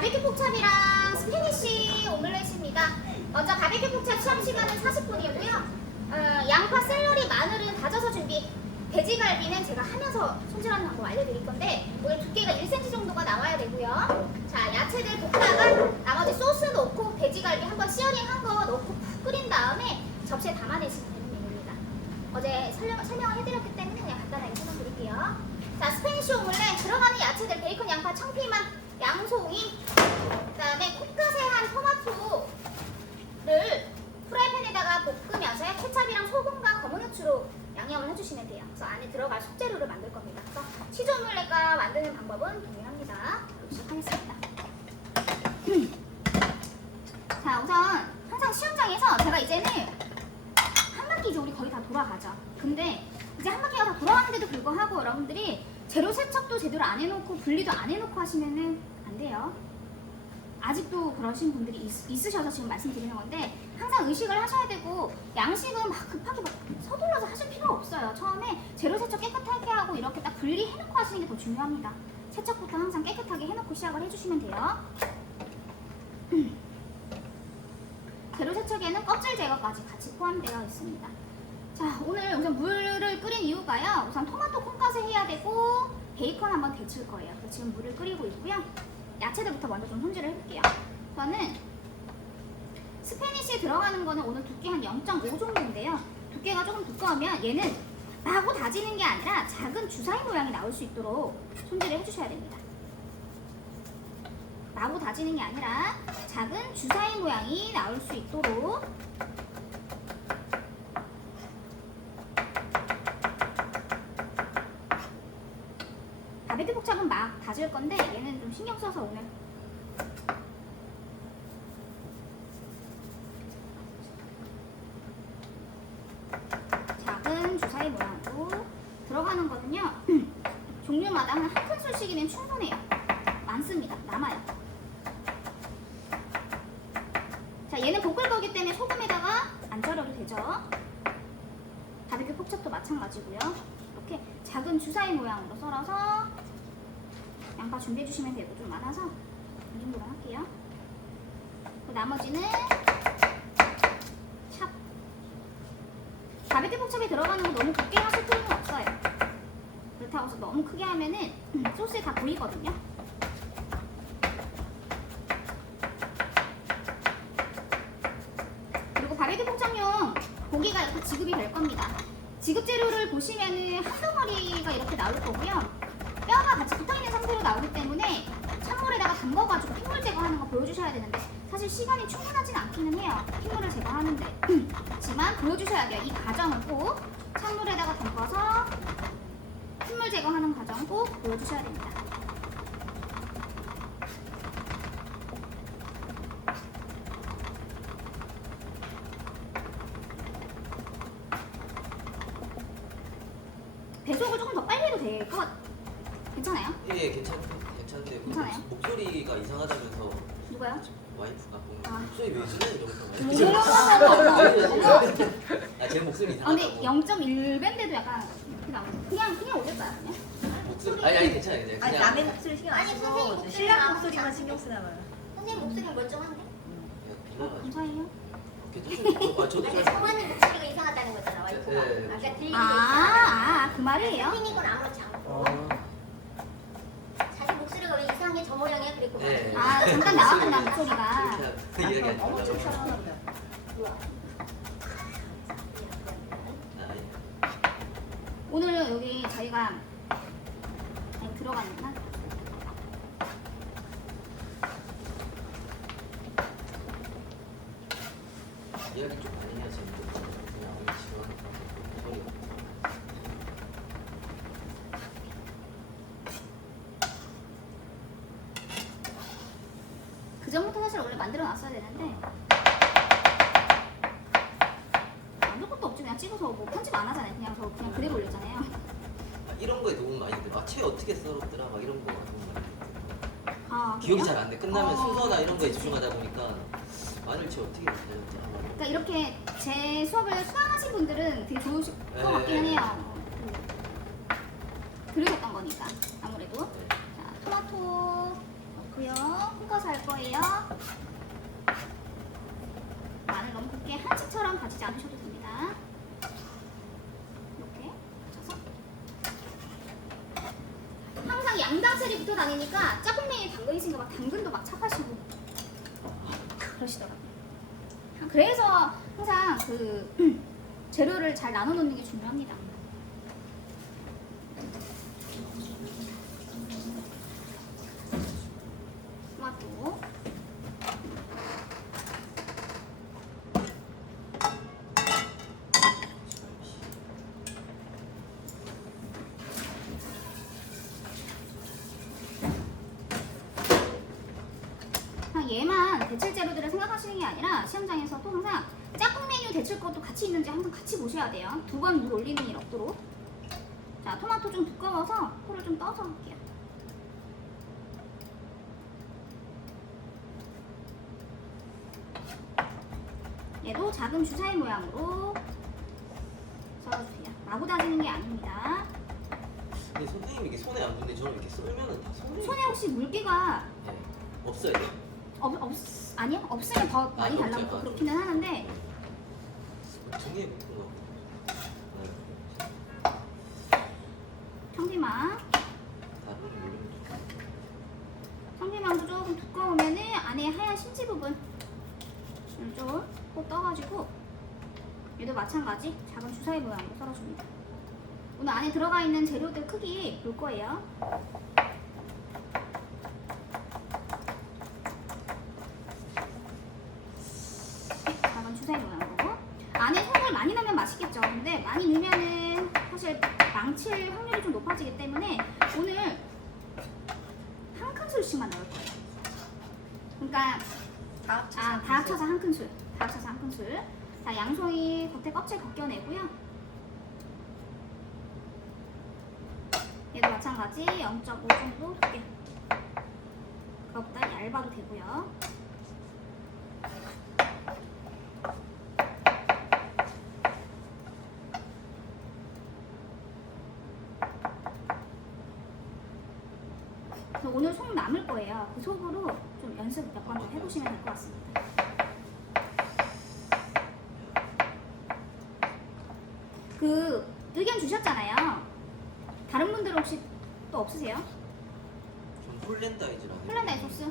바베큐 폭찹이랑 스페니쉬 오믈렛입니다. 먼저 바베큐 폭찹 시험 시간은 40분이고요. 양파, 샐러리, 마늘은 다져서 준비. 돼지갈비는 제가 하면서 손질하는 방법 알려드릴 건데 오늘 두께가 1cm 정도가 나와야 되고요. 자, 야채들 볶다가 나머지 소스 넣고 돼지갈비 한번 시어링한 거 넣고 푹 끓인 다음에 접시에 담아내시면 되는 메뉴입니다. 어제 설명을 해드렸기 때문에 그냥 간단하게 설명드릴게요. 자, 스페니쉬 오믈렛 들어가는 야채들 베이컨, 양파, 청피망, 양송이, 그 다음에 콩가세한 토마토를 프라이팬에다가 볶으면서 케찹이랑 소금과 검은 후추로 양념을 해주시면 돼요. 그래서 안에 들어갈 속재료를 만들 겁니다. 그래서 치즈 오믈렛과 만드는 방법은 동일합니다. 시작하겠습니다. 자, 우선 항상 시험장에서 제가 이제는 한 바퀴 이제 우리 거의 다 돌아가죠. 근데 이제 한 바퀴가 다 돌아가는데도 불구하고 여러분들이 재료 세척도 제대로 안 해놓고 분리도 안 해놓고 하시면은 안 돼요. 아직도 그러신 분들이 있으셔서 지금 말씀드리는 건데 항상 의식을 하셔야 되고 양식은 막 급하게 막 서둘러서 하실 필요가 없어요. 처음에 재료 세척 깨끗하게 하고 이렇게 딱 분리해놓고 하시는 게 더 중요합니다. 세척부터 항상 깨끗하게 해놓고 시작을 해주시면 돼요. 재료 세척에는 껍질 제거까지 같이 포함되어 있습니다. 자, 오늘 우선 물을 끓인 이유가요. 우선 토마토 콩가스 해야 되고 베이컨 한번 데칠 거예요. 그래서 지금 물을 끓이고 있고요. 야채들부터 먼저 좀 손질을 해볼게요. 저는 스페니쉬에 들어가는 거는 오늘 두께 한 0.5 정도인데요. 두께가 조금 두꺼우면 얘는 마구 다지는 게 아니라 작은 주사위 모양이 나올 수 있도록 손질을 해주셔야 됩니다. 마구 다지는 게 아니라 작은 주사위 모양이 나올 수 있도록 바베큐 폭찹은 막 다질 건데 얘는 좀 신경 써서 오늘 작은 주사위 모양으로 들어가는 거는요 종류마다 한 큰술씩이면 충분해요. 많습니다. 남아요. 자, 얘는 볶을 거기 때문에 소금에다가 안 절여도 되죠. 바베큐 폭찹도 마찬가지고요. 이렇게 작은 주사위 모양으로 썰어서 양파 준비해 주시면 되고 좀 많아서 이 정도만 할게요. 나머지는 찹. 바베큐 폭찹에 들어가는 거 너무 곱게 하실 필요는 없어요. 그렇다고 해서 너무 크게 하면은 소스에 다 보이거든요. 그리고 바베큐 폭찹용 고기가 이렇게 지급이 될 겁니다. 지급 재료를 보시면은 한 덩어리가 이렇게 나올 거고요. 뼈가 같이 붙어있는 상태로 나오기 때문에 찬물에다가 담궈가지고 핏물 제거하는 거 보여주셔야 되는데 사실 시간이 충분하진 않기는 해요. 핏물을 제거하는데 하지만 보여주셔야 돼요. 이 과정을 꼭 찬물에다가 담궈서 핏물 제거하는 과정 꼭 보여주셔야 됩니다. 배속을 조금 더 빨리 해도 될 것 괜찮아요? 예, 괜찮은데 괜찮아요? 목소리가 이상하다면서 누가요? 와이프가 아. 목소리 왜 어머, 이러냐고. 제 목소리 근데 이상하다고. 0.1밴데도 약간 이렇게 나오죠. 그냥 올릴까요? 그냥? 목소리 아니 괜찮아요. 그냥 아니 남의 목소리 신경 안 아니, 쓰고 선생님 목소리 신랑 나오지 목소리만 않고. 신경 쓰나 봐요. 선생님 목소리는 멀쩡한데? 빌려가지고. 감사해요. 괜찮아요. 저도 아니 잘. 성환이 목소리가 이상하다는 거잖아 와이프가. 네. 아까 들리는 거 이상하다는 그 말이에요? 선생님 건 아무렇지 않고 자기 목소리가 왜 이상해 저 모양이야 그랬구만. 네. 아, 잠깐 나왔구나, 목소리가. 그 이야기 안 너무 나와요. 쫓아가나 보다. 오늘 여기 저희가 들어가는구나. 이야기 좀 많이 해야지. 그냥 오늘 지원 소리가. 그 전부터 사실 원래 만들어 놨어야 되는데 만들 것도 없지. 그냥 찍어서 뭐 편집 안 하잖아요. 그냥 저 그냥 그대로 올렸잖아요. 이런 거에 도움 많이 돼요. 채 어떻게 썰었더라 막 이런 거 도움 많이 돼요. 아, 기억이 그래요? 잘 안 돼. 끝나면 어. 순서나 이런 거에 집중하다 보니까 마늘채 어떻게 되는지 안 그러니까 이렇게 제 수업을 수강하신 분들은 되게 좋으실 것 같기는 해요. 들으셨던 거니까 아무래도. 자, 토마토 넣고요. 볶아서 할 거예요. 마늘 너무 곱게 한식처럼 다지지 않으셔도 됩니다. 이렇게 쳐서 항상 양다슬이 붙어 다니니까 짝꿍맨이 당근 있으니까 막 당근도 막 차파시고 그러시더라고요. 그래서 항상 그 재료를 잘 나눠 놓는 게 중요합니다. 토마토. 그냥 얘만 대체 재료들을 생각하시는 게 아니라 시험장에서도 항상 짝꿍 메뉴 대체 것도 같이 있는지 항상 같이 보셔야 돼요. 두 번 물 올리는 일 없도록. 자, 토마토 좀 두꺼워서 코를 좀 떠서 할게요. 얘도 작은 주사위 모양으로 썰어주세요. 마구 다지는 게 아닙니다. 근데 선생님이 이게 손에 안 붙는데 저는 이렇게 썰면은 다 손에. 손에 혹시 물기가 네. 없어요. 아니요? 없으면 더 많이 없죠. 달라붙고 그렇기는 하는데 등에 붙는 거. 청비망 다른 물면 청비망도 조금 두꺼우면은 안에 하얀 심지 부분 좀꼭 떠가지고 얘도 마찬가지 작은 주사위 모양으로 썰어줍니다. 오늘 안에 들어가 있는 재료들 크기 볼 거예요. 작은 주사위 모양으로 안에 속을 많이 넣으면 맛있겠죠. 근데 많이 넣으면은 사실 망칠 확률이 좀 높아지기 때문에 오늘 한 큰술씩만 넣을 거예요. 그러니까 다 합쳐서 한 큰술. 다 합쳐서 한 큰술. 자, 양송이 겉에 껍질 벗겨내고요. 얘도 마찬가지 0.5 정도 두께. 그것보다 얇아도 되고요. 그래서 오늘 속 남을 거예요. 그 속으로 좀 연습 몇 번 더 해보시면 될 것 같습니다. 그 의견 주셨잖아요. 다른 분들 혹시 또 없으세요? 전 홀랜다이즈라. 폴란다이즈 소스?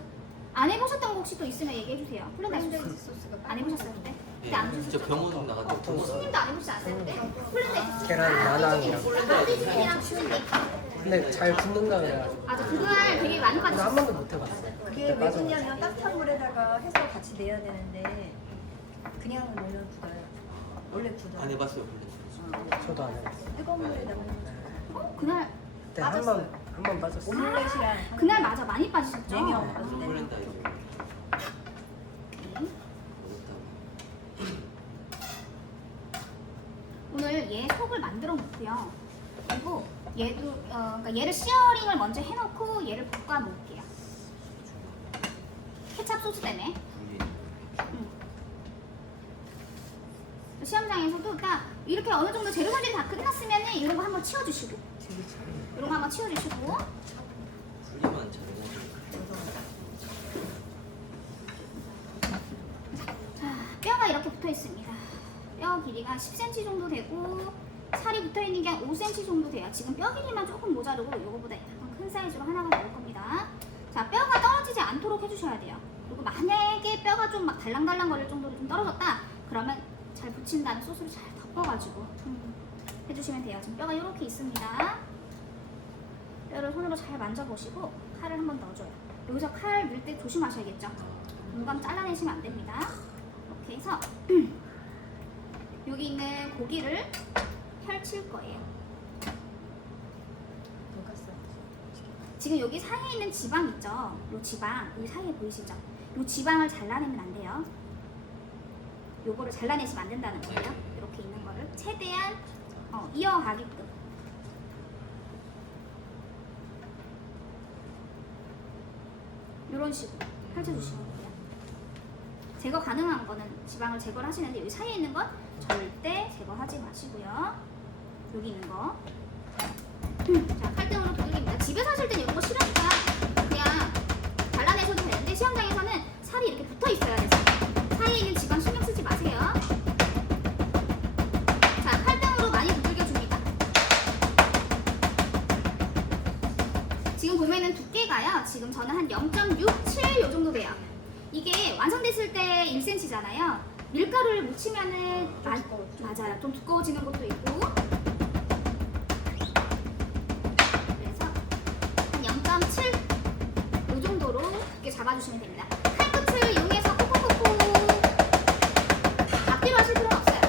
안 해보셨던 거 혹시 또 있으면 얘기해주세요. 폴란다이즈 소스 안 해보셨어요 그때? 그때 안 저 해보셨죠? 병원 나갔는데 병원 수님도 안 해보시지 않았어요 그때? 폴란다이즈 소스 계란 마당이랑. 폴란다이즈랑 수님 근데 잘 붙는다 그래가지고 맞아 그날 되게 많이 한 빠졌어요. 번도 못 해봤어. 그게 그때 왜 빠져. 그러냐면 따뜻한 물에다가 해서 같이 내야 되는데 그냥 넣으면 굳어요. 원래 굳어요. 안 해봤어요 홀랜다이즈. 저도 안 해봤어. 뜨거운 물에다가 어? 그날 그때 한 번 빠졌어. 오믈렛이랑 그날 맞아 많이 빠지셨죠? 냉면. 전 홀랜다이즈. 오늘 얘 속을 만들어 놓고요. 그리고 얘도 그러니까 얘를 시어링을 먼저 해놓고 얘를 볶아 놓을게요. 케찹 소스 때문에. 시험장에서도 그러니까 이렇게 어느 정도 재료 손질이 다 끝났으면은 이런 거 한번 치워주시고, 이런 거 한번 치워주시고. 분리만 잘해가지고. 자, 뼈가 이렇게 붙어 있습니다. 뼈 길이가 10cm 정도 되고 살이 붙어 있는 게 한 5cm 정도 돼요. 지금 뼈 길이만 조금 모자르고 이거보다 약간 큰 사이즈로 하나가 나올 겁니다. 자, 뼈가 떨어지지 않도록 해주셔야 돼요. 그리고 만약에 뼈가 좀 막 달랑달랑 거릴 정도로 좀 떨어졌다 그러면 잘 붙인 다음에 소스를 잘 덮어가지고 해주시면 돼요. 지금 뼈가 이렇게 있습니다. 뼈를 손으로 잘 만져보시고 칼을 한번 넣어줘요. 여기서 칼 넣을 때 조심하셔야겠죠. 공감 잘라내시면 안 됩니다. 이렇게 해서 여기 있는 고기를 펼칠 거예요. 지금 여기 사이에 있는 지방 있죠? 요 지방, 여기 사이에 보이시죠? 요 지방을 잘라내면 안 돼요. 요거를 잘라내시면 안 된다는 거예요. 이렇게 있는 거를 최대한 이어가게끔. 이런 식으로 펼쳐주시면 돼요. 제거 가능한 거는 지방을 제거를 하시는데 여기 사이에 있는 건 절대 제거하지 마시고요. 여기 있는 거. 자, 칼등으로 두들깁니다. 집에서 하실 때는 이런 거 싫으니까 그냥 잘라내셔도 되는데 지금 저는 한 0.67 요 정도 돼요. 이게 완성됐을 때 1cm잖아요. 밀가루를 묻히면은 맞아요. 좀 두꺼워지는 것도 있고. 그래서 한 0.7 요 정도로 이렇게 잡아주시면 됩니다. 칼끝을 이용해서 콕콕콕콕 앞뒤로 하실 필요는 없어요.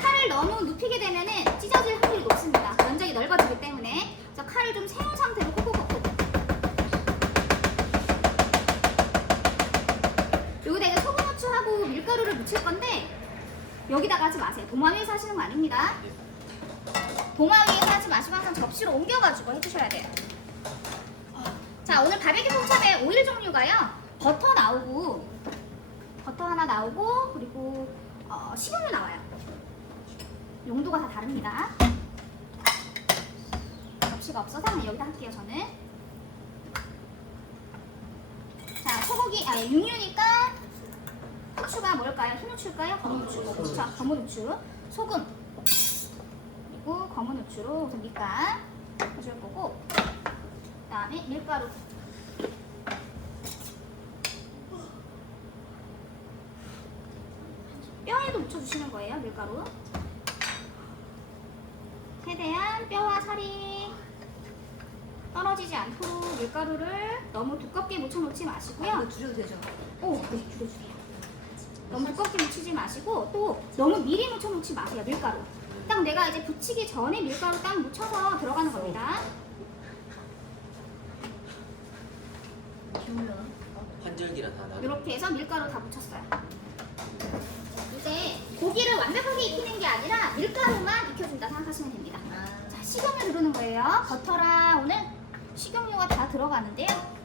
칼을 너무 눕히게 되면은 찢어질 확률이 높습니다. 면적이 넓어지기 때문에. 그래서 칼을 좀 세운 상태로 콕콕콕콕. 여기다 이제 소금 후추하고 밀가루를 묻힐 건데 여기다가 하지 마세요. 도마 위에서 하시는 거 아닙니다. 도마 위에서 하지 마시고 항상 접시로 옮겨가지고 해주셔야 돼요. 자, 오늘 바베큐 콩찹의 오일 종류가요. 버터 나오고 버터 하나 나오고 그리고 식용유 나와요. 용도가 다 다릅니다. 접시가 없어서 그냥 여기다 할게요. 저는. 자, 소고기 육류니까 후추가 뭘까요? 흰 후추일까요? 검은 후추. 그렇죠. 검은 후추. 소금. 그리고 검은 후추로 우선 밑간 해줄 거고. 그다음에 밀가루. 뼈에도 묻혀주시는 거예요. 밀가루. 최대한 뼈와 살이 떨어지지 않도록 밀가루를 너무 두껍게 묻혀놓지 마시고요. 이거 줄여도 되죠? 네, 줄여주세요. 너무 두껍게 묻히지 마시고 또 너무 미리 묻혀놓지 마세요. 밀가루. 딱 내가 이제 붙이기 전에 밀가루 딱 묻혀서 들어가는 겁니다. 기울면 환절기라 다 나도. 이렇게 해서 밀가루 다 묻혔어요. 이제 고기를 완벽하게 익히는 게 아니라 밀가루만 익혀준다 생각하시면 됩니다. 자, 식용유 누르는 거예요. 버터랑 오늘 식용유가 다 들어가는데요.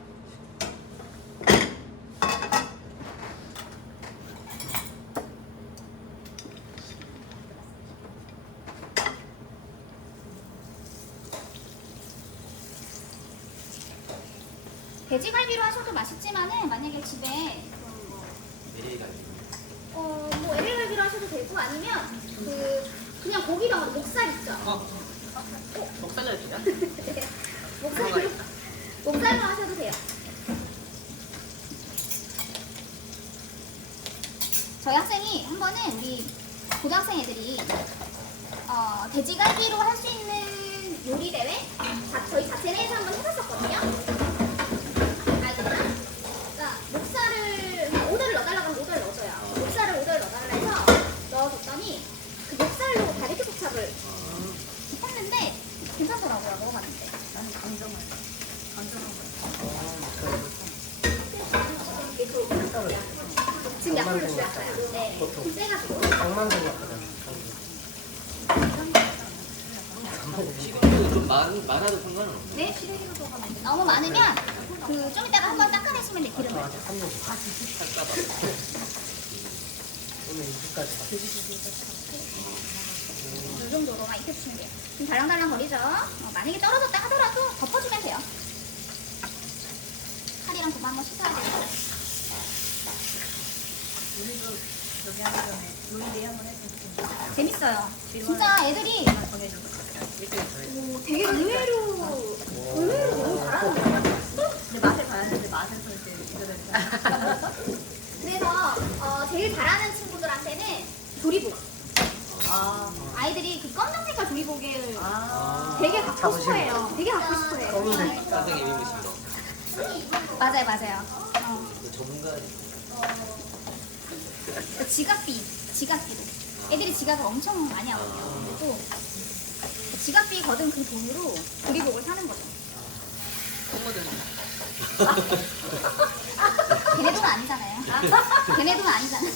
돼지갈비로 하셔도 맛있지만은 만약에 집에 LA갈비. 뭐 LA갈비로 하셔도 되고 아니면 그냥 고기 덩어리 목살 있죠? 목살이야? 목살로 하셔도 돼요. 저희 학생이 한 번은 우리 고등학생 애들이 돼지갈비로 할 수 있는 요리 대회 저희 자체내에서 한번 해봤었거든요. 그러니까 목살을 오더를 넣어달라고 하면 오더를 넣어줘요. 목살을 오더를 넣어달라 해서 넣어줬더니 그 목살로 바베큐 포찹을 했는데 괜찮더라고요. 먹어봤는데. 나는 강정을 지금 약불을 줄였어요. 네. 좀 세가지고. 장만 생각하잖아. 식용유 좀 많아도 상관은 없네. 네. 너무 많으면 좀 이따가 한번 닦아내시면 돼요. 기름을. 아직 3년. 살까봐. 오늘 이까지 이 정도로만 익혀주시면 돼요. 좀 달랑달랑 거리죠? 만약에 떨어졌다 하더라도 덮어주면 돼요. 칼이랑 도마 한번 씻어야 돼요. 우리도 여기 하기 전에 요리 대회 한번 했으면 좋겠는데 재밌어요. 진짜 애들이 정해줘서 되게 의외로 너무 잘하는 근데 맛을 봐야 되는데 맛에서 이제 이거를 그래서 제일 잘하는 친구들한테는 조리복. 아이들이 그 검정색깔 조리복을 되게 갖고 잡으시는 싶어해요. 되게 갖고 싶어해요. 검은색. 선생님 입으시면 맞아요. 그 전문가 지갑비도. 애들이 지갑을 엄청 많이 하거든요. 그리고 지갑비 걷은 그 돈으로 조리복을 사는 거죠. 걔네 돈 아니잖아요. 걔네 돈 아니잖아요.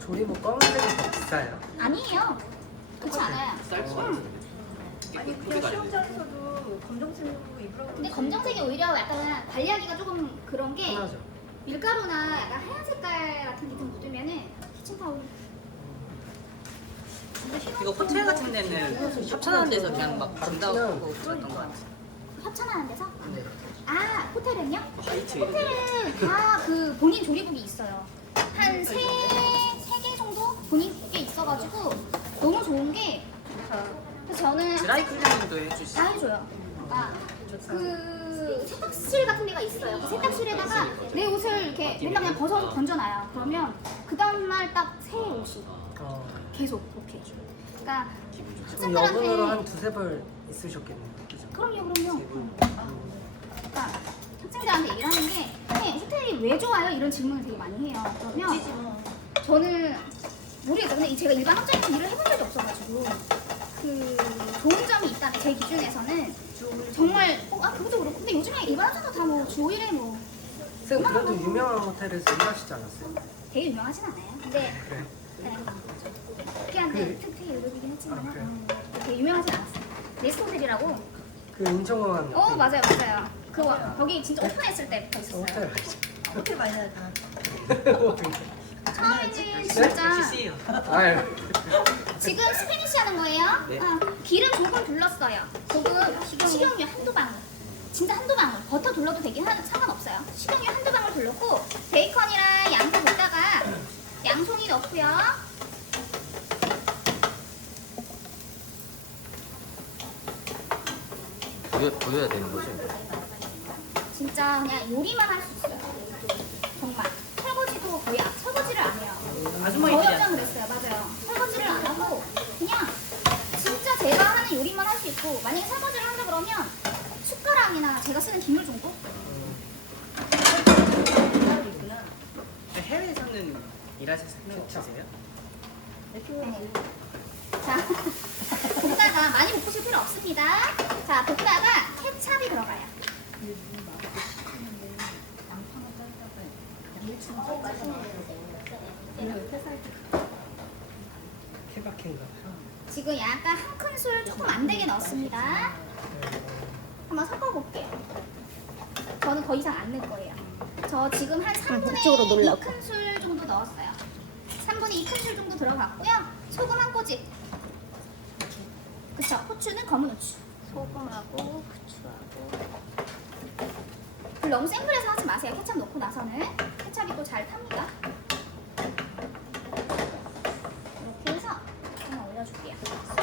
조리복 검은색이 더 비싸요. 아니에요. 그렇지 않아요. 쌀수 같은데. 아니 그냥 수영장에서도 검정색으로 입으라고 근데 검정색이 오히려 약간 관리하기가 조금 그런 게 편하죠. 밀가루나 약간 하얀 색깔 같은 게 좀 묻으면은 키친타올. 이거 호텔 같은 데는 협찬하는 데서 그냥 막 준다고 그냥 하고 그랬던 거 같아요. 협찬하는 데서? 네. 아, 호텔은요? 화이트. 호텔은 다 그 본인 조리복이 있어요. 한 세 개 정도 본인 게 있어가지고 너무 좋은 게 그래서 저는 드라이 클리닝도 해주시. 다 해줘요. 아, 그 세탁실 같은 데가 있어요. 그 세탁실에다가 내 옷을 이렇게 맨날 그냥 벗어서 던져놔요. 그러면 그 다음날 딱 새 옷이 계속 오케이. 그러니까 그럼 여분으로 한 학생들한테 두세 벌 있으셨겠네요. 그죠? 그럼요. 그러니까 학생들한테 얘기를 하는 게 선생님 호텔이 왜 좋아요? 이런 질문을 되게 많이 해요. 그러면 저는 모르겠어요. 근데 제가 일반 학점에서 일을 해본 적이 없어가지고 그 좋은 점이 있다면 제 기준에서는 정말 그것도 그렇고 근데 요즘에 일반 학점도 다 뭐 주 5일에 뭐 쌤 그래도 유명한 호텔에서 일하시지 않았어요? 되게 유명하진 않아요. 근데 그래. 네. 특이한데 특히 유럽이긴 했지만 아, 그래요? 되게 유명하진 않았어요. 네스트 호텔이라고. 그 인천공항. 맞아요. 그거 거기 진짜 오픈했을 때부터 있었어요. 호텔. 호텔 많이 나가. 처음에는 진짜 주세요. 아유. 지금 스페니쉬 하는 거예요? 네. 기름 조금 둘렀어요. 조금 식용유 한두 방울. 진짜 한두 방울. 버터 둘러도 되긴 상관없어요. 식용유 한두 방울 둘렀고 베이컨이랑 양파 볶다가 양송이 넣고요. 보여야 되는 거죠? 진짜 그냥 요리만 할 수 있어요. 정말. 설거지도 거의 설거지를 안 해요. 아주머니들이 저희 학장 그랬어요. 맞아요. 설거지를 안 하고 그냥 진짜 제가 하는 요리만 할 수 있고 만약에 설거지를 한다 그러면 숟가락이나 제가 쓰는 기물 정도? 해외에서는 일하셨어요? 네. 자, 볶다가 많이 볶으실 필요 없습니다. 자, 볶다가 케찹이 들어가요. 케바케인가? 지금 약간 한 큰술 조금 안 되게 넣었습니다. 한번 섞어볼게요. 저는 더 이상 안 넣을 거예요. 저 지금 한 3분의 2큰술 정도 넣었어요. 3분의 2큰술 정도 들어갔고요. 소금 한 꼬집. 그쵸? 후추는 검은 후추. 소금하고 후추하고. 불 너무 센 불에서 하지 마세요. 케찹 넣고 나서는 케찹이 또 잘 탑니다. 이렇게 해서 한번 올려줄게요.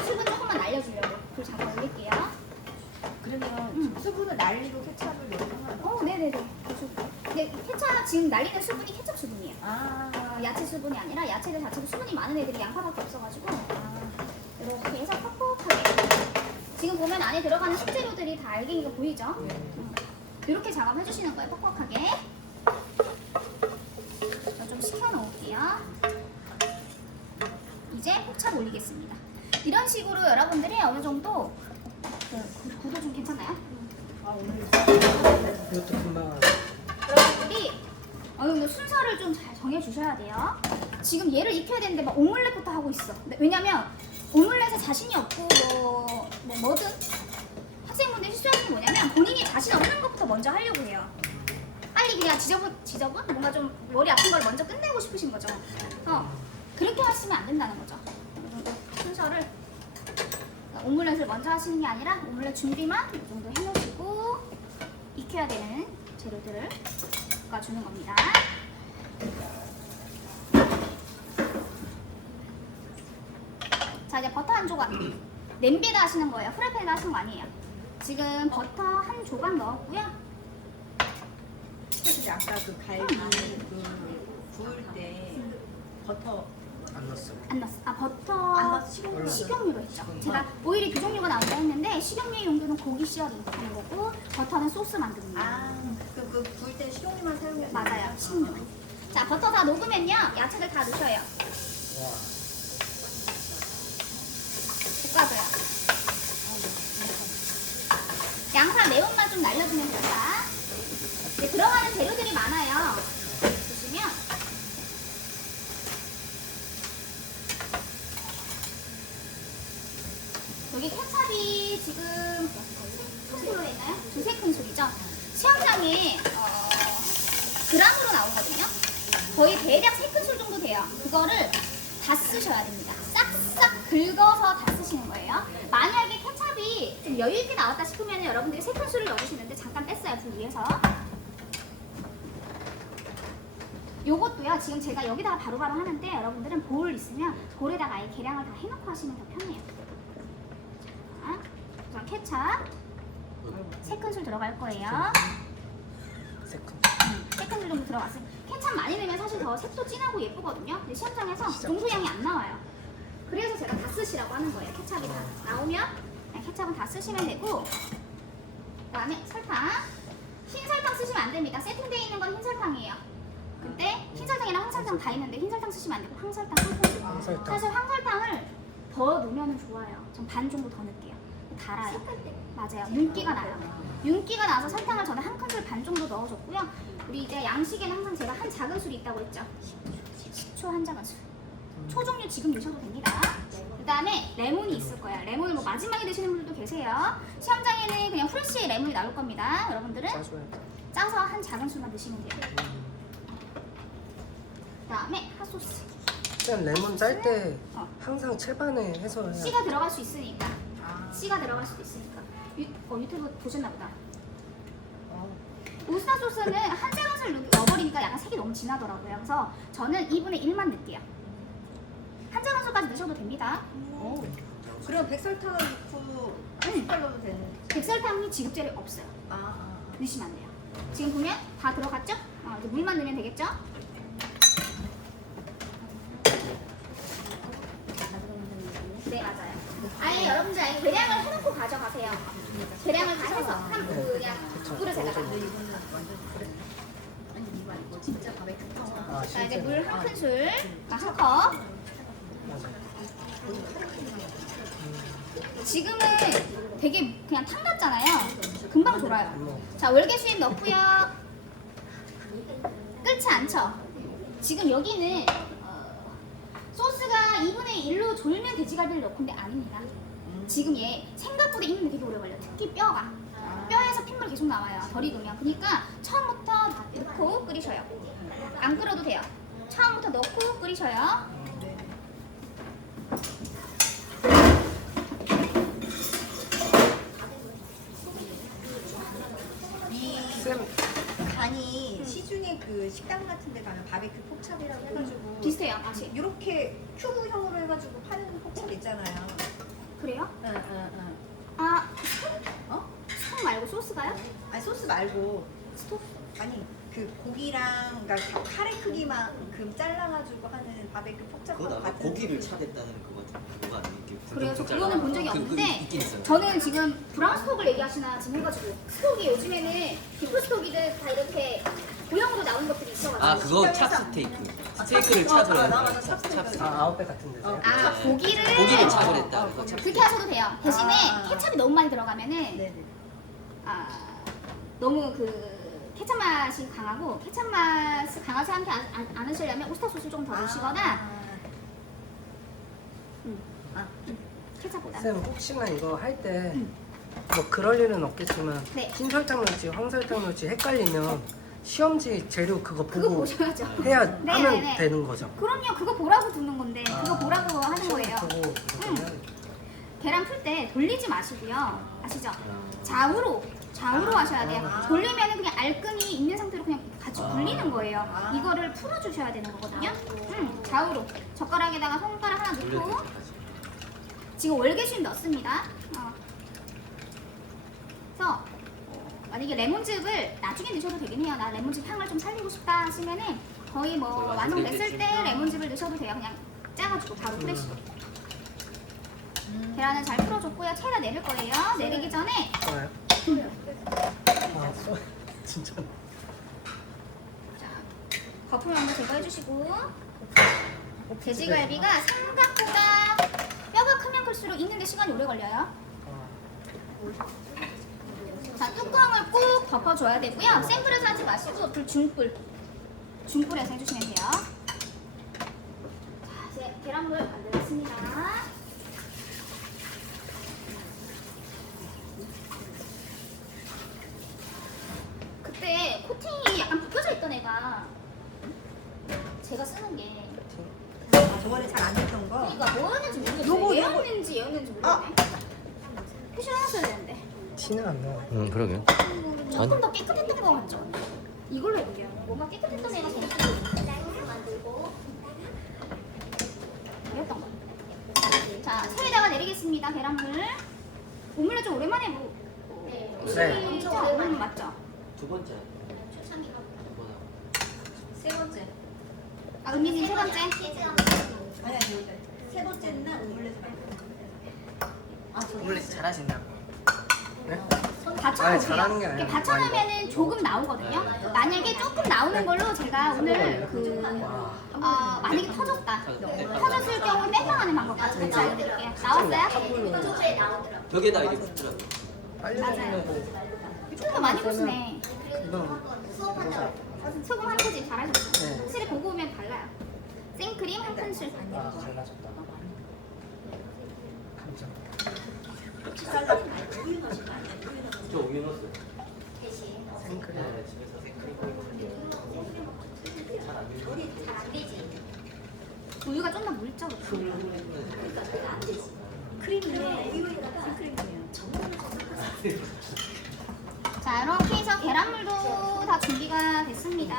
수분 조금만 날려주려고 불 잠깐 올릴게요. 그러면 수분을 날리고 케찹을 넣으면 네네네. 근데 케찹 지금 날리는 수분이 케찹 수분이에요. 야채 수분이 아니라 야채들 자체도 수분이 많은 애들이 양파밖에 없어가지고 이렇게 해서 퍽퍽하게 지금 보면 안에 들어가는 식재료들이 다 알갱이가 보이죠? 이렇게 작업해 주시는 거예요. 퍽퍽하게. 좀 식혀놓을게요. 이제 포착 올리겠습니다. 이런 식으로 여러분들이 어느 정도 구도 좀 괜찮나요? 이것도 금방. 여러분들이 어느 정도 순서를 좀 잘 정해주셔야 돼요. 지금 얘를 익혀야 되는데 막 오믈렛부터 하고 있어. 왜냐면 오믈렛에 자신이 없고 뭐든 학생분들 실수하는 게 뭐냐면 본인이 자신 없는 것부터 먼저 하려고 해요. 빨리 그냥 지저분 뭔가 좀 머리 아픈 걸 먼저 끝내고 싶으신 거죠. 그렇게 하시면 안 된다는 거죠. 이 정도 순서를 오믈렛을 먼저 하시는 게 아니라 오믈렛 준비만 이 정도 해놓으시고 익혀야 되는 재료들을 볶아주는 겁니다. 자, 이제 버터 한 조각. 냄비에다 하시는 거예요. 프라이팬에다 하시는 거 아니에요. 지금 버터 한 조각 넣었고요. 그래서 아까 그 갈비 그 구울 때 버터 안 넣었어요. 안 넣었어. 버터 안 넣었어, 식용유. 식용유로 했죠. 제가 오일이 두 종류가 나온다 했는데 식용유의 용도는 고기 씨어링 하는 거고 버터는 소스 만드는 거예요. 그럼 그 구울 때 식용유만 사용해도 맞아요. 식용유. 자, 버터 다 녹으면요. 야채들 다 넣으셔요. 와. 볶아줘요. 양파 매운맛 좀 날려주면 된다. 이제 들어가는 재료들이 많아요. 보시면 여기 케찹이 지금 몇 큰술로 했나요? 두세 큰술이죠. 시험장에 그람으로 나오거든요. 거의 대략 3큰술 정도 돼요. 그거를 다 쓰셔야 됩니다. 싹싹 긁어서 다 쓰시는 거예요. 만약에 케찹이 좀 여유있게 나왔다 싶으면 여러분들이 3큰술을 넣어주시는데 잠깐 뺐어요. 불 위에서. 요것도요. 지금 제가 여기다가 바로바로 하는데 여러분들은 볼 있으면 볼에다가 아예 계량을 다 해놓고 하시면 더 편해요. 케찹 3큰술 들어갈 거예요. 세컨. 3큰술 정도 들어갔어요. 케찹 많이 넣으면 사실 더 색도 진하고 예쁘거든요. 근데 시험장에서 농도향이 안 나와요. 그래서 제가 다 쓰시라고 하는 거예요. 케찹이 다 나오면 그냥 케찹은 다 쓰시면 되고, 그다음에 설탕. 흰 설탕 쓰시면 안 됩니다. 세팅되어 있는 건 흰 설탕이에요. 근데 흰 설탕이랑 황설탕 다 있는데 흰 설탕 쓰시면 안 되고 황설탕 한 큰술. 황설탕. 사실 황설탕을 더 넣으면 좋아요. 전 반 정도 더 넣을게요. 달아요. 맞아요. 윤기가 나요. 윤기가 나서 설탕을 저는 한 큰술 반 정도 넣어줬고요. 우리 이제 양식에는 항상 제가 한 작은 술이 있다고 했죠. 식초 한 작은 술. 초 종류 지금 넣으셔도 됩니다. 그 다음에 레몬이 있을 거예요. 레몬을 뭐 마지막에 드시는 분들도 계세요. 시험장에는 그냥 후레쉬 레몬이 나올 겁니다. 여러분들은 짜줘야 돼. 짜서 한 작은 술만 드시면 돼요. 그 다음에 핫소스. 쌤 레몬 짤 때 어. 항상 채반에 해서 해야 씨가 들어갈 수 있으니까. 씨가 들어갈 수도 있으니까. 유튜브 보셨나 보다. 우스타 소스는 한 작은술 넣어버리니까 약간 색이 너무 진하더라고요. 그래서 저는 2분의 1만 넣을게요. 한 작은술까지 넣으셔도 됩니다. 그럼 백설탕을 넣고 숟갈 넣어도 되는. 백설탕이 지급제를 없어요. 넣으시면 안 돼요. 지금 보면 다 들어갔죠? 이제 물만 넣으면 되겠죠? 네, 맞아요. 아예 여러분들 아예 계량을 해놓고 가져가세요. 계량을 다 해서 그냥 그릇에다가. 아, 자, 이제 실제로. 물 한 큰술, 한 컵. 맞아. 지금은 되게 그냥 탕 같잖아요. 금방 졸아요. 자, 월계수잎 넣고요. 끓지 않죠? 지금 여기는 소스가 2분의 1로 졸면 돼지갈비를 넣고인데 아닙니다. 지금 얘 생각보다 익는데 되게 오래 걸려요. 특히 뼈가. 뼈에서 핏물 계속 나와요. 덜 익으면. 그러니까 처음부터 다 넣고 끓이셔요. 안 끓여도 돼요. 처음부터 넣고 끓이셔요. 쌤 간이 시중에 그 식당 같은 데 가면 바베큐 폭찹이라고 해가지고 비슷해요, 맛이. 이렇게 큐브형으로 해가지고 파는 폭찹 있잖아요. 그래요? 응. 아, 어? 속 말고 소스가요? 아니 소스 말고 스토프 아니 그 고기랑 그러니까 카레 크기만큼 잘라가지고 하는 바베큐 폭찹하고 그거 아까 같은 고기를 소스. 차댔다는 그거 아니에요? 그래요? 저 그거는 본 적이 없는데 있긴 있어요. 저는 지금 브라운 스톡을 얘기하시나 지금 해가지고 스톡이 요즘에는 비프 스톡이든 다 이렇게 모형으로 나온 것들이 있어가지고 아 그거 찹스테이크. 스테이크를 차줘요. 나 맞아, 찹스테이크. 아 아웃백 같은 데서. 아 고기를 차버렸다. 그거 그렇게 하셔도 돼요. 대신에 아. 케찹이 너무 많이 들어가면은 네네. 아 너무 그 케찹 맛이 강하고 케찹 맛이 강하지 않게 않으시려면 오스타 소스 좀 더 넣으시거나 케찹보다. 쌤 혹시나 이거 할 때 뭐 그럴 일은 없겠지만 네. 흰 설탕 넣을지 황설탕 넣을지 헷갈리면 시험지 재료 그거 그거 보고 보셔야죠. 해야 네, 하면 네, 네. 되는 거죠. 그럼요. 그거 보라고 두는 건데 그거 보라고 하는 시험 거예요. 보고 무조건 해야 돼. 계란 풀 때 돌리지 마시고요. 아시죠? 좌우로 하셔야 돼요. 돌리면은 그냥 알끈이 있는 상태로 그냥 같이 굴리는 거예요. 이거를 풀어주셔야 되는 거거든요. 좌우로 젓가락에다가 손가락 하나 넣고 지금 월계수잎 넣습니다. 그래서 만약에 레몬즙을 나중에 넣으셔도 되긴 해요. 나 레몬즙 향을 좀 살리고 싶다 하시면은 거의 뭐 완성됐을 때 레몬즙을 넣으셔도 돼요. 그냥 짜가지고 바로 프레쉬로. 계란을 잘 풀어줬고요. 체에다 내릴 거예요. 내리기 전에 좋아요. 아 진짜. 자, 거품을 한번 제거해주시고 돼지갈비가 생각보다 뼈가 크면 클수록 익는데 시간이 오래 걸려요. 자, 뚜껑을 꾹 덮어줘야 되고요. 센 불에서 하지 마시고 중불에서 해주시면 돼요. 자, 이제 계란물 만들겠습니다. 그때 코팅이 약간 벗겨져 있던 애가 제가 쓰는 게 저번에 잘 안 됐던 거. 그러니까 뭐였는지 모르겠어요. 요거. 얘였는지 얘였는지 모르겠네. 표시를 해놨어야 되는데 티는 안 나와. 그러게요. 조금 더 깨끗했던 거 같죠? 이걸로 해볼게요. 뭔가 깨끗했던 애가 재밌어. 만들고 이랬던 거. 자, 체에다가 내리겠습니다. 계란물. 오믈렛 좀 오랜만에 뭐. 네. 네. 진짜 오랜만 맞죠? 두 번째 초창기가 두 번. 세 번째. 아 은미님 세 번째. 아니 세 번째 날 오믈렛 원래 잘하신다고. 네? 받쳐놓으세요. 잘하는 게 아니라 이렇게 받쳐놓으면은 조금 나오거든요. 만약에 조금 나오는 걸로 제가 오늘 만약에 터졌다. 터졌을 경우 뺀방 하는 방법까지 같이 알려드릴게요. 나왔어요? 초에 나오더라고. 벽에다 이게 붙더라고. 빨리 맞아요. 춤도 많이 보시네. 이건 소금 한 꼬집 잘하셨어요. 네. 확실히 보고 오면 달라요. 생크림 한 큰술. 잘나셨다. 감사합니다. 저 우유 넣었어요. 대신 생크림. 네, 집에서 생크림 먹으면 잘안 되는 잘안 되지. 우유가 좀 더 물죠. 잘안 되지. 크림이네. 우유에다가 생크림이에요. 자 이렇게 해서 계란물도 다 준비가 됐습니다.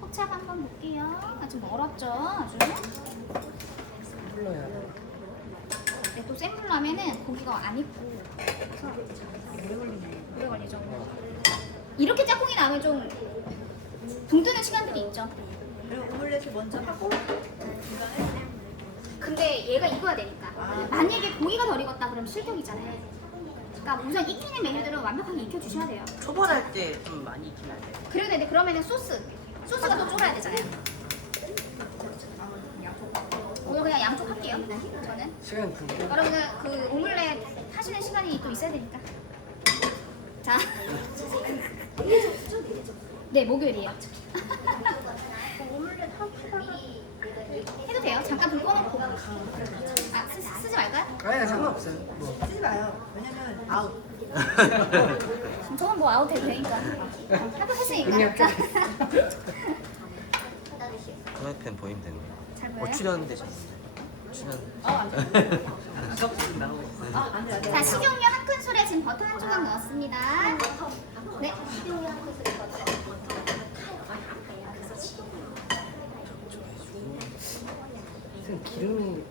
포착 한번 볼게요. 아직 멀었죠. 아주. 불러야 돼. 네, 또 센불로 하면은 고기가 안 익고 그래서 오래 걸리죠. 이렇게 짝꿍이 나면 좀 붕 뜨는 시간들이 있죠. 그리고 오믈렛을 먼저 하고 중간에 근데 얘가 익어야 되니까. 만약에 고기가 덜 익었다 그러면 실격이잖아요. 그러니까 우선 익히는 메뉴들은 완벽하게 익혀주셔야 돼요. 초벌할 때 좀 많이 익히면 안 돼요. 그래도 근데 그러면은 소스가 또 쫄아야 되잖아요. 오늘 그냥 양쪽 할게요. 저는. 시간 굵게. 여러분은 그 오믈렛 하시는 시간이 또 있어야 되니까. 자. 네, 목요일이에요. 해도 돼요. 잠깐 불 꺼놓고. 아, 쓰지 말까요? 아니 상관없어요. 뭐. 쓰지 마요. 왜냐면 아웃. 저건 뭐 아웃해도 되니까. 합격했으니까. 프라이팬 보이면 되네. 잘 보여요? 출연되셨는데. 출연. 수업식 나오고 있어요. 자, 식용유 한 큰술에 지금 버터 한 조각 넣었습니다. 네. 무슨 기름이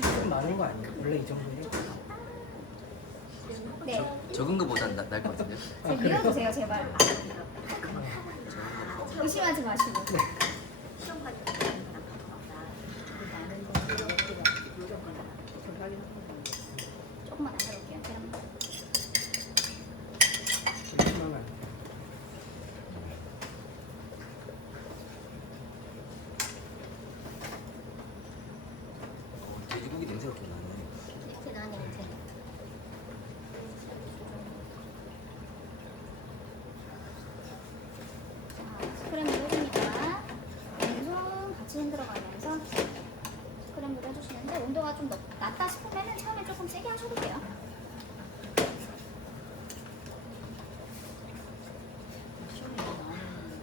좀 많은 거 아니에요? 원래 이 정도예요? 네. 적은 거보단 날 것 같은데. 잘 밀어주세요, 제발. 의심하지 마시고. 조금만 안 해볼게요. 계란물. 조심하면 안 돼. 돼지고기 냄새가 좀 나네. 이렇게 나는 이제 스크램블 해줍니다. 왼손 같이 흔들어가면서 스크램블 해주시는데 온도가 좀 낮다 싶으면 처음에 조금 세게 하셔도 돼요.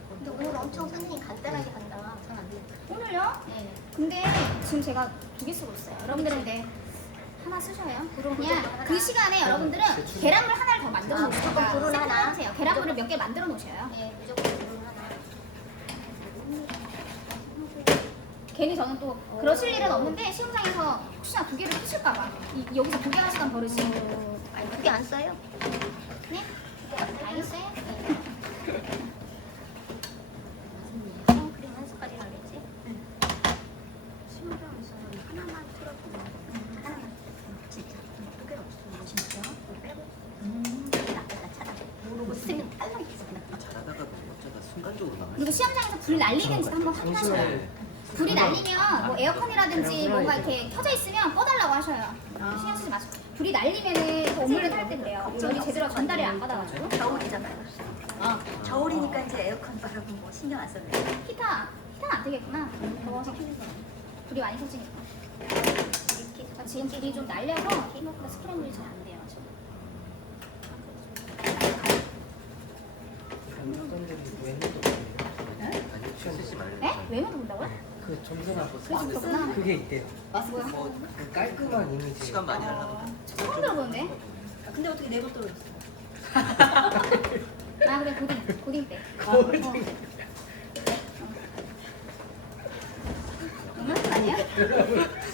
근데 오늘 엄청 선생님 간단하게 간다. 잘안 돼. 오늘요? 네. 근데 지금 제가 2개 쓰고 있어요. 여러분들은 근데 하나 쓰셔요. 그냥 그 시간에 여러분들은 계란물 하나를 더 만들어 놓으시니까 무조건 불은 하나. 하세요. 계란물을 몇 개 만들어 놓으셔요. 네, 무조건 이거 하나. 괜히 저는 또 그러실 일은 없는데 시험장에서 혹시나 2개를 쓰실까봐 여기서 2개 하시던 버릇이. 아니 그게 안 써요. 네? 알겠어요? 크림 한 숟갈이라 그랬지? 시험장에서 하나만 틀어주면 하나만 두 개가 없어. 진짜? 빼고? 나쁘다 찾아. 모르고 쓰면 딸랑이지. 잘하다가도 어쩌다 순간적으로 나가. 그리고 시험장에서 불 날리는지 한번 확인하셔야 돼요. 네. 불이 날리면 뭐 에어컨이라든지 뭔가 이렇게 켜져 있으면 꺼달라고 하셔요. 신경 쓰지 마시고. 불이 날리면은 그 오믈렛 할 때 그래요. 여기 제대로 전달이 안 받아가지고. 겨울이잖아요. 겨울이니까 이제 에어컨 바라고 뭐 신경 안 썼네. 히타는 안 되겠구나. 더워서 불이 많이 켜지니까. 자, 지금 불이 좀 날려서 스크램블이 잘 안 돼요. 지금. 어떤들이 외모도 아니 쓰지 말래. 네? 외모도 본다고요? 그 점수나 그래서 그렇구나. 그게 있대요. 뭐야? 그 깔끔한 이미지. 시간 많이 하려고. 처음 들어보는데? 근데 어떻게 내고 떨어졌어? 아 그래 고딩 때. 너무한 거 아니야?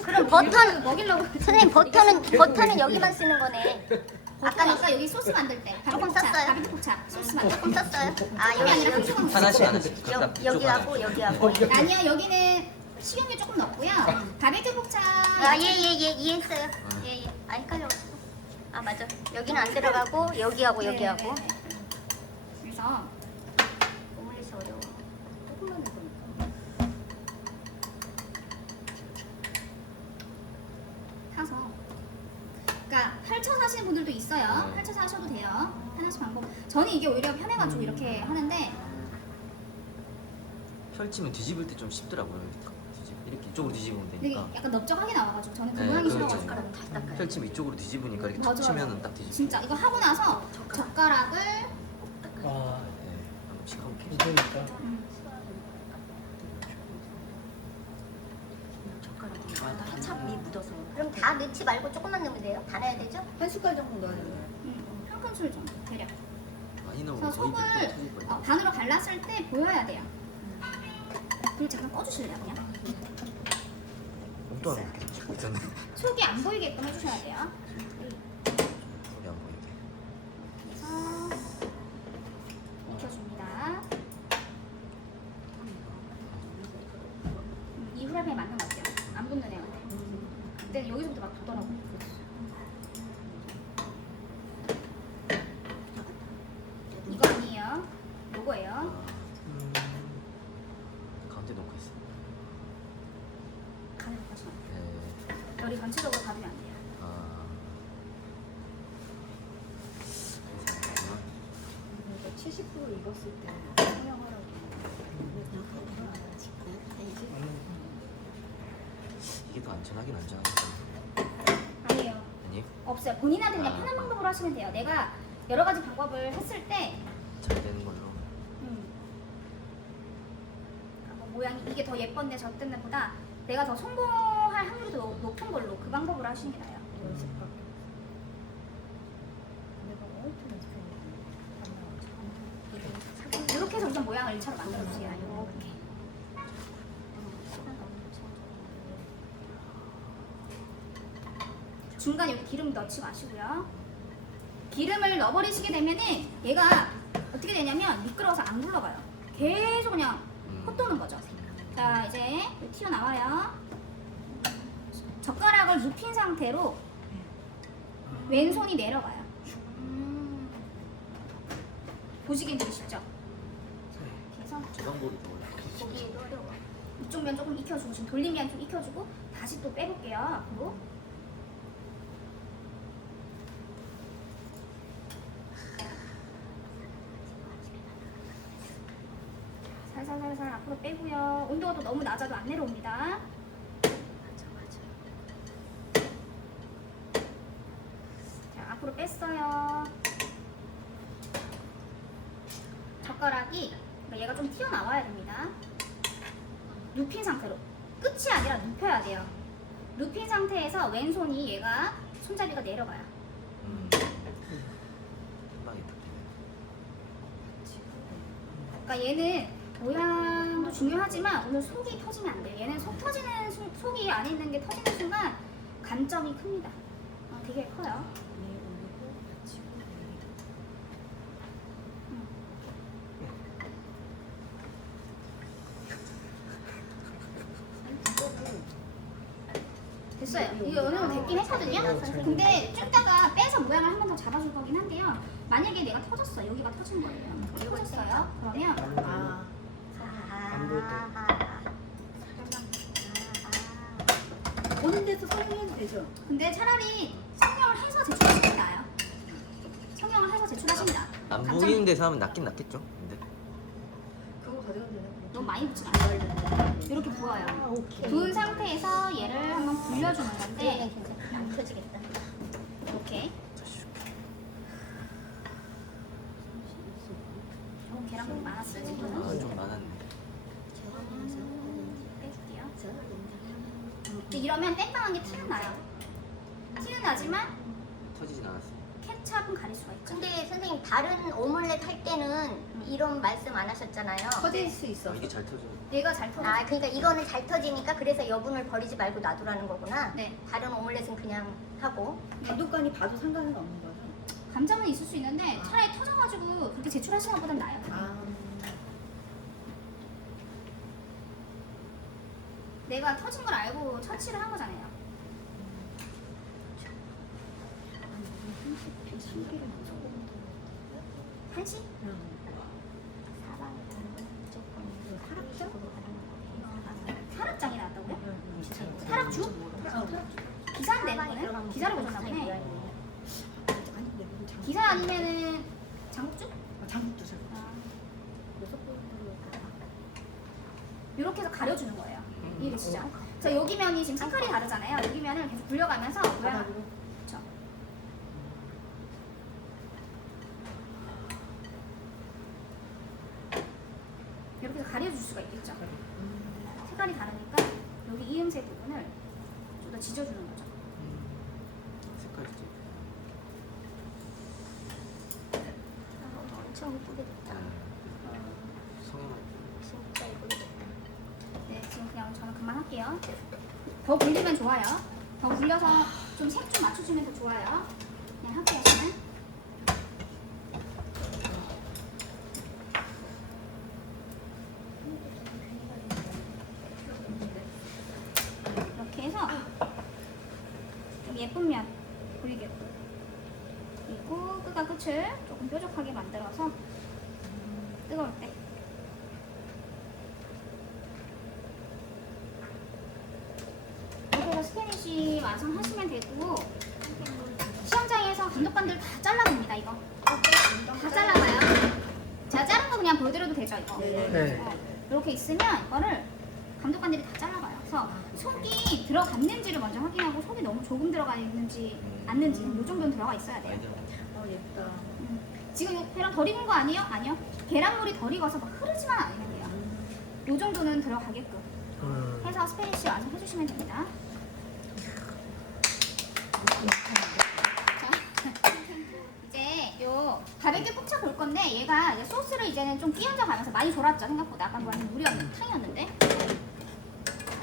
그럼 버터는 먹이려고. 선생님 버터는 여기만 쓰는 거네. 아까 여기 소스 만들 때 조금 썼어요? 바비큐 포차 소스 만들 조금 썼어요? 아 조금이 아니라 한 여기 조각 하나씩 하나씩 각각 여기하고 여기하고. 아니요 여기는 식용유 조금 넣고요. 바비큐 포차 아예예예 이해했어요. 예예. 아 헷갈려가지고. 아 맞아. 여기는 안 들어가고 여기하고 여기하고. 네. 그래서 오므리스 어려워. 조금만 넣으니까 타서 그러니까 펼쳐서 하시는 분들도 있어요. 펼쳐서 하셔도 돼요. 하나씩 방법. 저는 이게 오히려 편해가지고 이렇게 하는데 펼치면 뒤집을 때 좀 쉽더라고요. 이렇게 이쪽으로 뒤집으면 되게 되니까. 약간 넓적하게 나와가지고 저는 네, 그거 하기 그렇죠. 싫어가지고 젓가락 다시 닦아요. 펼치면 이쪽으로 뒤집으니까 이렇게 툭 맞아, 치면은 맞아. 딱 뒤집고. 진짜 이거 하고 나서 젓가락을 와 네, 한 번씩 하고 계세요. 힘드니까. 케찹이 묻어서 그럼 다 넣지 말고 조금만 넣으면 돼요? 다 넣어야 되죠? 한 숟갈 정도 넣어야 돼요. 한 큰술 정도 대략. 많이 넣으면 그래서 거의 속을 몇 터질 거예요. 반으로 갈랐을 때 보여야 돼요. 그리고 잠깐 꺼주실래요 그냥? 또 하나 이렇게 찍고 있잖아요. 속이 안 보이게끔 해주셔야 돼요. 소리 안 보이게. 그래서 익혀줍니다. 이 후라이팬에 맞는 것 같아요. 안 붙는 애한테. 근데 여기서부터 막 붙더라고요. 이거 아니에요. 요거예요. 가운데 놓고 있어요. 간을 보시면 네. 열이 전체적으로 받으면 안 돼요. 아. 그렇구나. 70% 익었을 때 성형하라고. 이게 더 안전하긴 안전하겠죠. 아니에요. 아니? 없어요. 본인한테 그냥 아. 편한 방법으로 하시면 돼요. 내가 여러 가지 방법을 했을 때 잘 되는 걸로. 뭐 모양이 이게 더 예쁜데 저 때문에 보다 내가 더 성공할 확률이 더 높은 걸로 그 방법으로 하시는 게 나아요. 이렇게 해서 우선 모양을 1차로 만들어주세요. 이렇게. 중간 여기 기름 넣지 마시고요. 기름을 넣어버리시게 되면은 얘가 어떻게 되냐면 미끄러워서 안 굴러가요. 계속 그냥 헛도는 거죠. 자 이제 튀어나와요. 젓가락을 눕힌 상태로 왼손이 내려가요. 보시기엔 되게 쉽죠? 그래서 저 방법이 더 어려워요. 보기에도 어려워. 이쪽 면 조금 익혀주고 지금 돌린 면 좀 익혀주고 다시 또 빼볼게요. 앞으로. 살살살살 앞으로 빼고요. 온도가 또 너무 낮아도 안 내려옵니다. 자, 앞으로 뺐어요. 젓가락이 그러니까 얘가 좀 튀어나와야 됩니다. 눕힌 상태로. 끝이 아니라 눕혀야 돼요. 눕힌 상태에서 왼손이 얘가 손잡이가 내려가요. 금방이 바뀌네요. 그러니까 얘는 모양도 중요하지만 오늘 속이 터지면 안 돼요. 얘는 속 터지는 속이 안에 있는 게 터지는 순간 감점이 큽니다. 되게 커요. 됐어요. 이게 어느 정도 됐긴 했거든요. 근데 좀 이따가 빼서 모양을 한 번 더 잡아줄 거긴 한데요. 만약에 내가 터졌어. 여기가 터진 거예요. 터졌어요. 그러면 안 보일 때. 보는 데서 성형해도 되죠? 근데 차라리 성형을 해서 제출하시는 게 나아요. 성형을 해서 제출하십니다. 안 감점 보이는 데서 하면 낫긴 낫겠죠. 근데 그거 가져가면 되나? 너무 많이 붙지 마요. 이렇게 부어요. 부은 상태에서 얘를 한번 불려주는 건데 그러면 괜찮다. 안 터지겠다. 이렇게 계란 너무 많았어요 지금은. 좀 많았네. 빼줄게요. 근데 이러면 땡땡한 게 티는 나요. 티는 나지만 터지진 않았어요. 케찹은 가릴 수가 있죠. 근데 선생님 다른 오믈렛 할 때는 이런 말씀 안 하셨잖아요. 터질 수 있어. 이게 잘 터져. 얘가 잘 터져. 아, 그러니까 이거는 잘 터지니까 그래서 여분을 버리지 말고 놔두라는 거구나. 네. 다른 오믈렛은 그냥 하고. 감독관이 봐도 상관은 없는 거죠. 감점은 있을 수 있는데 차라리 터져가지고 그렇게 제출하시는 것보단 나아요. 내가 터진 걸 알고 처치를 한 거잖아요. 한시? 산악장이 나왔다고요? 산악주? 기사인데 그거는? 기사를 보셨나 보네. 아니 근데 그 기사 아니면은 장국주? 장국도 잘. 이렇게 해서 가려주는 거예요. 이해되시죠? 자, 여기 면이 지금 색깔이 다르잖아요. 여기 면을 계속 굴려가면서 모양. 그렇죠. 이렇게 해서 가려줄 수가 있겠죠. 색깔이 다르니까 여기 이음새 부분을 좀 더 지져주는 거죠. 색깔이 좀. 엄청 예쁘게 됐다. 성형한. 진짜 예쁘게 됐다. 네, 지금 그냥 저는 그만할게요. 더 굴리면 좋아요. 더 굴려서 좀 색 좀 맞춰주면 더 좋아요. 그냥 할게요, 저는. 이렇게 해서 좀 예쁜 면 보이게끔 그리고 끝과 끝을 조금 뾰족하게 만들어서 뜨거울 때 이렇게 해서 스페니쉬 완성하시면 되고 시험장에서 감독관들 다 잘라봅니다. 이거 다 잘라봐요. 제가 자른 거 그냥 보여드려도 되죠 이거. 네. 이렇게 있으면 이거를 감독관들이 다 잘라봐요. 그래서 속이 들어갔는지를 먼저 확인하고 속이 너무 조금 들어가 있는지 않는지 이 정도는 들어가 있어야 돼요. 예쁘다. 지금 이 계란 덜 익은 거 아니에요? 아니요. 계란물이 덜 익어서 막 흐르지만 않으면 돼요. 이 정도는 들어가게끔 해서 스페니쉬 완성해주시면 됩니다. 자, 이제 요 바베큐 폭차 볼 건데 얘가 이제 소스를 이제는 좀 끼얹어 가면서 많이 졸았죠 생각보다. 아까 뭐 물이었는데 탕이었는데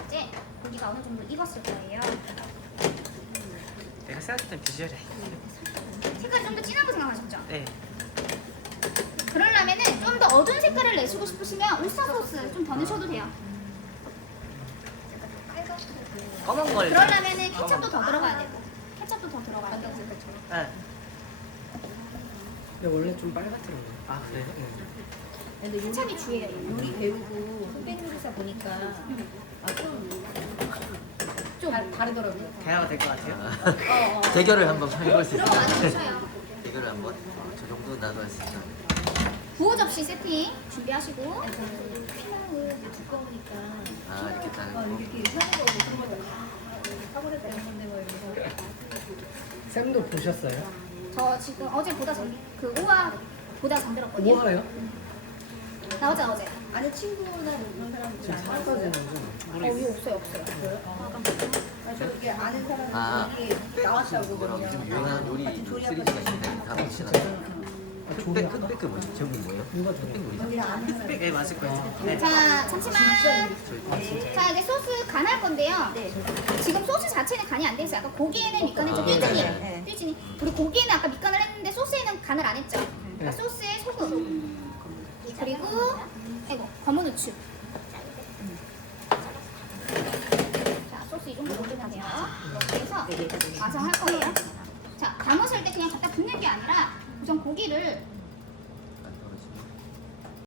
이제 고기가 어느 정도 익었을 거예요. 내가 생각했던 비주얼이. 색깔이 좀 더 진한 거 생각하셨죠? 네. 그러려면은 좀 더 어두운 색깔을 내시고 싶으시면 울산 소스 좀 더 넣으셔도 돼요. 검은 걸. 그러려면은 케첩도 더 들어가야 되고 케첩도 더 들어가야 되고. 네. 근데 원래 좀 빨갛더라고요. 아 그래. 근데 케첩이 주예요. 요리 배우고 선배 요리사 보니까 좀 다르더라고요. 대화가 될 것 같아요. 대결을 한번 해볼 수 들어가 많이 있어요. 드셔요. 대결을 한번. 저 정도 나도 할 수 있죠. 구호 접시 세팅 준비하시고 피망을 두꺼우니까 아 이렇게 따는 거. 이렇게 하는 거고 그런 거다 사버렸다 이런 건데 뭐 이러면서 쌤도 보셨어요? 저 지금 어제 보다 그 오화 보다 잠들었거든요. 뭐가요? 나 어제 아니 친구나 이런 사람들 지금 사까지는 좀 이거 없어요. 저 이게 아는 아. 사람들이 이게 나왔다고 이거랑 그러면 요즘 유행하는 요리 같은 조리 시리즈가 있는데 다 붙이나요? 흑백 흑백 그 뭐지? 제목이 뭐예요? 이거 흑백 요리. 언니 아는 사람 네 맞을 거예요. 네. 자 잠시만. 저희 자 이제 소스 간할 건데요. 지금 소스 자체는 간이 안 돼 있어요. 아까 고기에는 밑간을 좀 뜰진이. 뜰진이. 우리 고기에는 아까 밑간을 했는데 소스에는 간을 안 했죠. 그러니까 소스에 소금 그리고 검은 후추. 자 소스 이 정도 넣으면 돼요. 이렇게 해서 완성할 거예요. 자 담으실 때 그냥 갖다 붓는 게 아니라 우선 고기를